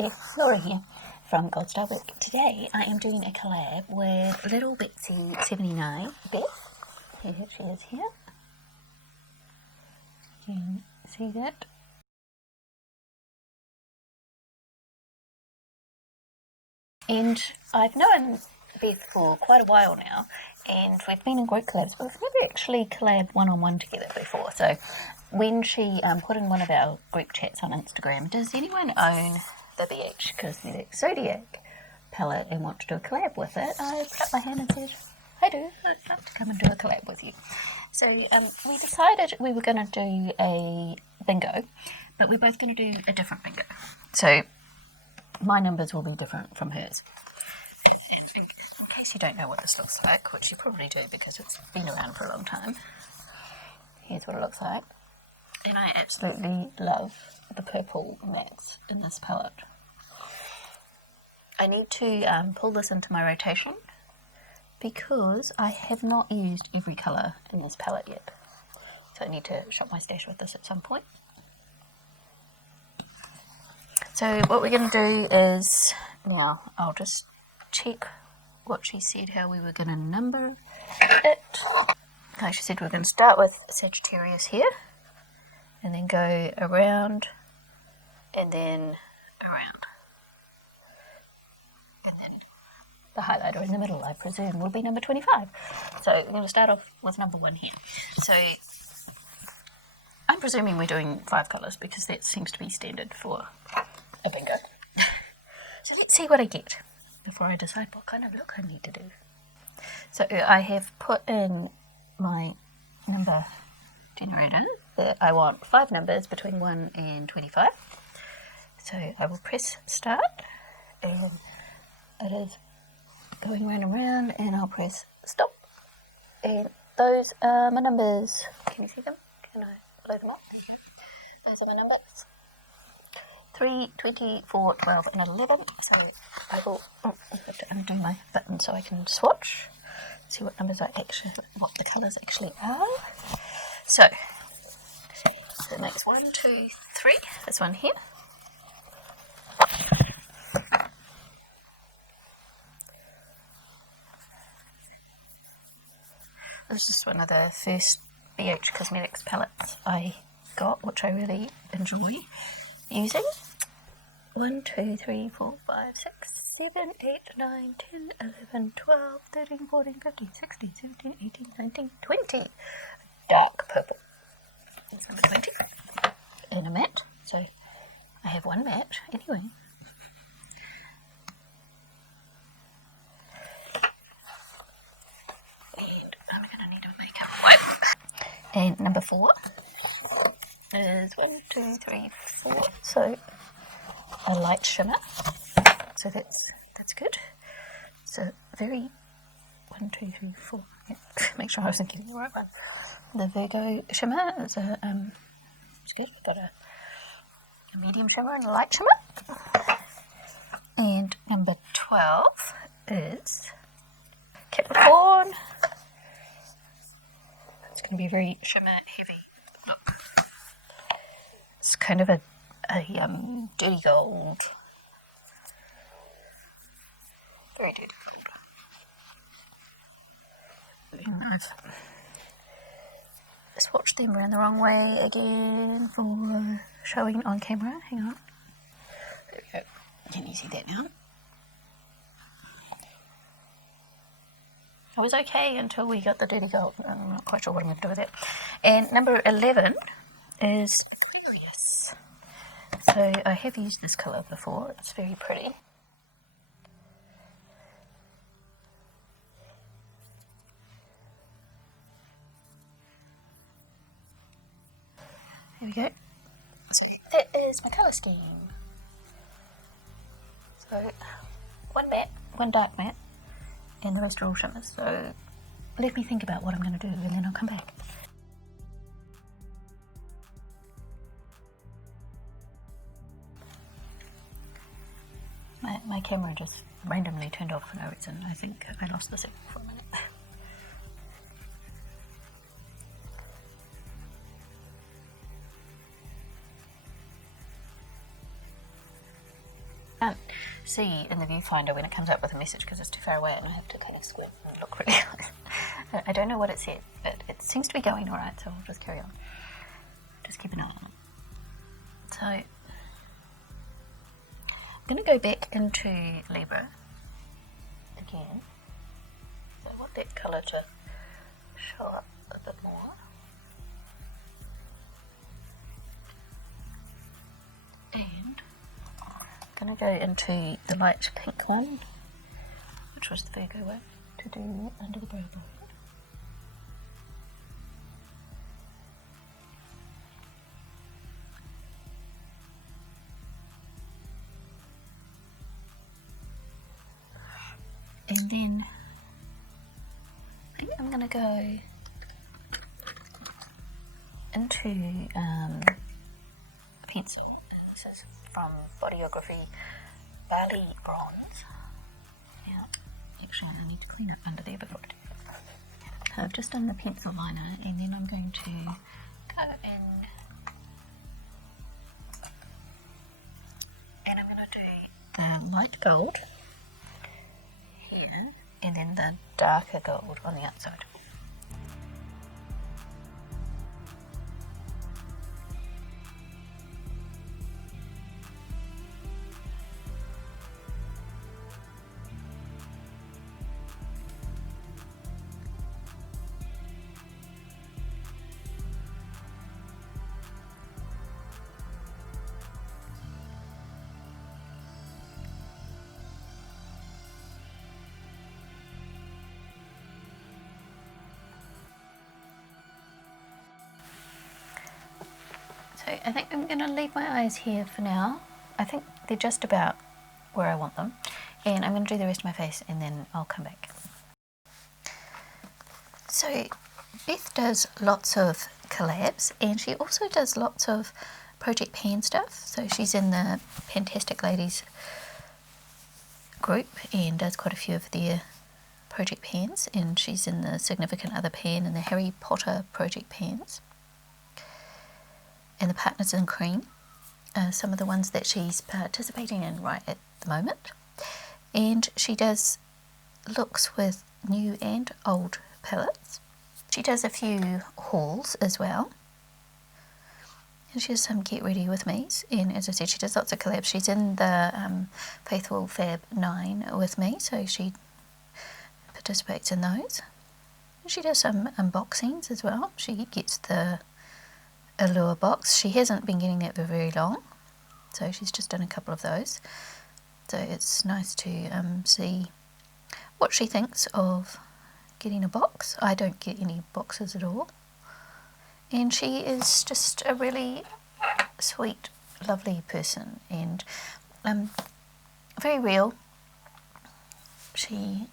Alrighty, Laura here from Gold Star Work. Today I am doing a collab with Little Betsy 79 Beth. Here she is here. You can see that. And I've known Beth for quite a while now, and we've been in group collabs, but we've never actually collabed one-on-one together before. So when she put in one of our group chats on Instagram, does anyone own the BH Cosmetics Zodiac palette and want to do a collab with it? I put up my hand and said, I do, I'd love to come and do a collab with you. So we decided we were going to do a bingo, but we're both going to do a different bingo. So my numbers will be different from hers. In case you don't know what this looks like, which you probably do because it's been around for a long time, here's what it looks like. And I absolutely love the purple mattes in this palette. I need to pull this into my rotation because I have not used every colour in this palette yet. So I need to shop my stash with this at some point. So what we're going to do is, now I'll just check what she said, how we were going to number it. Like she said, we're going to start with Sagittarius here, and then go around, and then around. And then the highlighter in the middle, I presume, will be number 25. So we're going to start off with number 1 here. So I'm presuming we're doing 5 colours because that seems to be standard for a bingo. So let's see what I get before I decide what kind of look I need to do. So I have put in my number generator that I want 5 numbers between 1 and 25. So I will press start, and it is going round and round, and I'll press stop. And those are my numbers. Can you see them? Can I load them up? Those are my numbers. 3, 20, 4, 12, and 11. So I will have to undo my button so I can swatch, see what numbers I actually, what the colours actually are. So the next 1, 2, 3. This one here. This is one of the first BH Cosmetics palettes I got, which I really enjoy using. 1, 2, 3, 4, 5, 6, 7, 8, 9, 10, 11, 12, 13, 14, 15, 16, 17, 18, 19, 20. Dark purple. That's number 20. In a matte. So I have 1 matte anyway. And I'm going to need a makeup wipe. And number 4 is 1, 2, 3, 4. So a light shimmer, so that's good. So very 1, 2, 3, 4. Yeah. Make sure I was thinking the right one. The Virgo shimmer is a it's good. We've got a medium shimmer and a light shimmer. And number 12 is Capricorn. It's going to be a very shimmer heavy look. It's kind of a dirty gold. Very dirty gold. And I've swatched them around the wrong way again for showing on camera. Hang on. There we go. Can you see that now? It was okay until we got the dirty gold. I'm not quite sure what I'm going to do with it. And number 11 is Aquarius. So I have used this colour before. It's very pretty. There we go. So that is my colour scheme. So 1 matte, 1 dark matte, and the rest are all shimmers. So let me think about what I'm going to do, and then I'll come back. My camera just randomly turned off for no reason. I think I lost the signal for a minute. can't see in the viewfinder when it comes up with a message because it's too far away and I have to kind of squint and look really close. I don't know what it said, but it seems to be going alright, so we'll just carry on. Just keep an eye on it. So, I'm going to go back into Libra again. So I want that colour to show up a bit more. And I'm going to go into the light pink one, which was the Virgo one, to do under the brow bone. And then I think I'm going to go into a pencil. This is from Bodyography Bali Bronze. Yeah, actually I need to clean it under there before I do that. So I've just done the pencil liner and then I'm going to go in and I'm going to do the light gold here and then the darker gold on the outside. So I think I'm going to leave my eyes here for now. I think they're just about where I want them. And I'm going to do the rest of my face and then I'll come back. So Beth does lots of collabs and she also does lots of Project Pan stuff. So she's in the Fantastic Ladies group and does quite a few of their Project Pans, and she's in the Significant Other Pan and the Harry Potter Project Pans. And the Partners in Cream are some of the ones that she's participating in right at the moment. And she does looks with new and old palettes. She does a few hauls as well. And she has some Get Ready With Me's. And as I said, she does lots of collabs. She's in the Faithful Fab 9 with me, so she participates in those. And she does some unboxings as well. She gets the Allure box. She hasn't been getting that for very long, so she's just done a couple of those. So it's nice to see what she thinks of getting a box. I don't get any boxes at all. And she is just a really sweet, lovely person and very real. She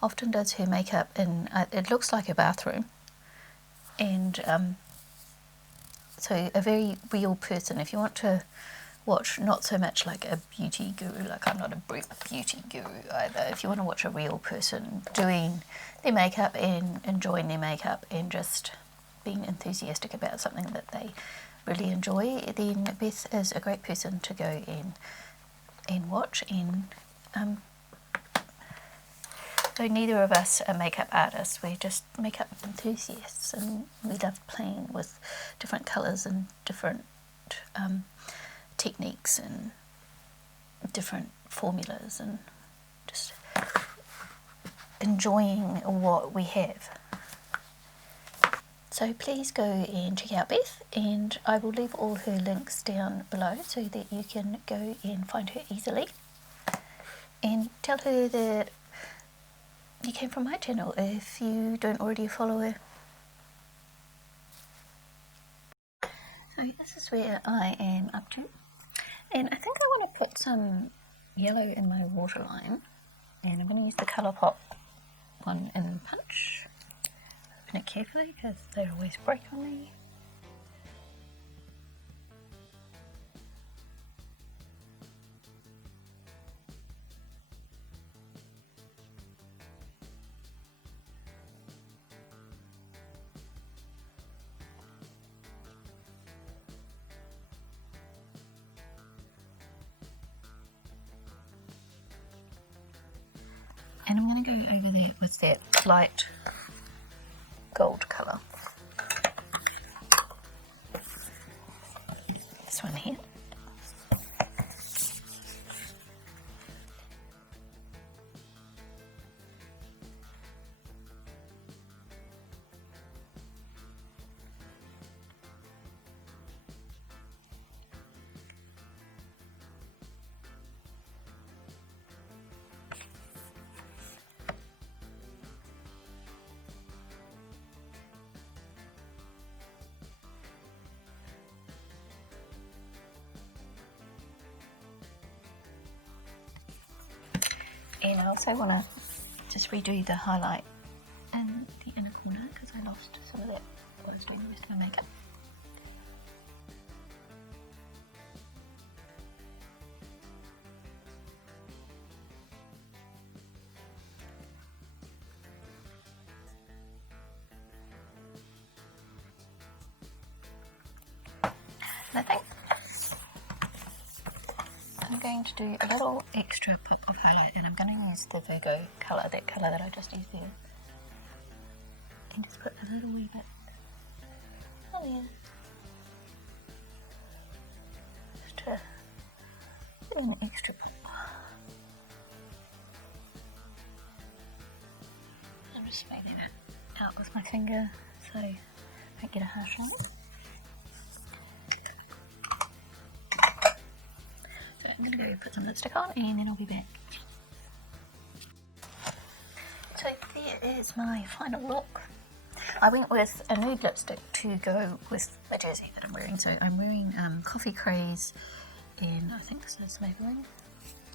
often does her makeup in, it looks like a bathroom. And so a very real person. If you want to watch not so much like a beauty guru, like I'm not a beauty guru either, if you want to watch a real person doing their makeup and enjoying their makeup and just being enthusiastic about something that they really enjoy, then Beth is a great person to go and watch. And though neither of us are makeup artists, we're just makeup enthusiasts and we love playing with different colours and different techniques and different formulas and just enjoying what we have. So please go and check out Beth, and I will leave all her links down below so that you can go and find her easily. And tell her that you came from my channel if you don't already follow her. So this is where I am up to. And I think I want to put some yellow in my waterline. And I'm going to use the Colourpop one in Punch. Open it carefully because they always break on me. And I'm going to go over there with that light gold colour. This one here. And I also want to just redo the highlight in the inner corner because I lost some of that while I was doing the rest of my makeup. And I think I'm going to do a little extra put of highlight, and I'm going to use the Virgo colour, that colour that I just used there, and just put a little wee bit on there, just to put in extra put. I'm just smoothing it out with my finger so I don't get a harsh line. I'm going to go put some lipstick on and then I'll be back. So there is my final look. I went with a nude lipstick to go with my jersey that I'm wearing. So I'm wearing Coffee Craze in, I think this is Maybelline.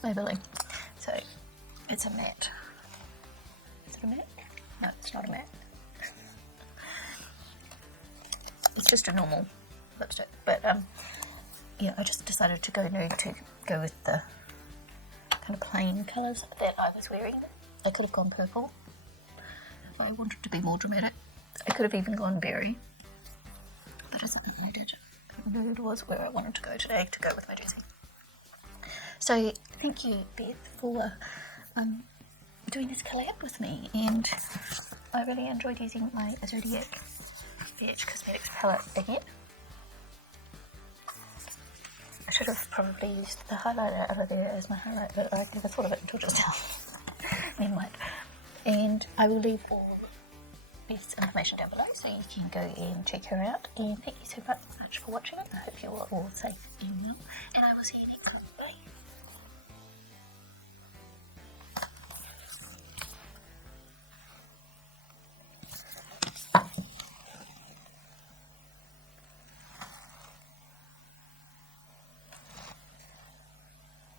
Maybelline. So it's a matte. Is it a matte? No, it's not a matte. It's just a normal lipstick. But yeah, I just decided to go nude to go with the kind of plain colours that I was wearing. I could have gone purple if I wanted to be more dramatic. I could have even gone berry. That isn't what I did. Nude was where I wanted to go today to go with my jersey. So thank you, Beth, for doing this collab with me, and I really enjoyed using my Zodiac BH Cosmetics palette again. I should have probably used the highlighter over there as my highlight, but I never thought of it until just now. Never mind. And I will leave all Beth's information down below so you can go and check her out. And thank you so much for watching. I hope you are all safe and well. And I will see you next time.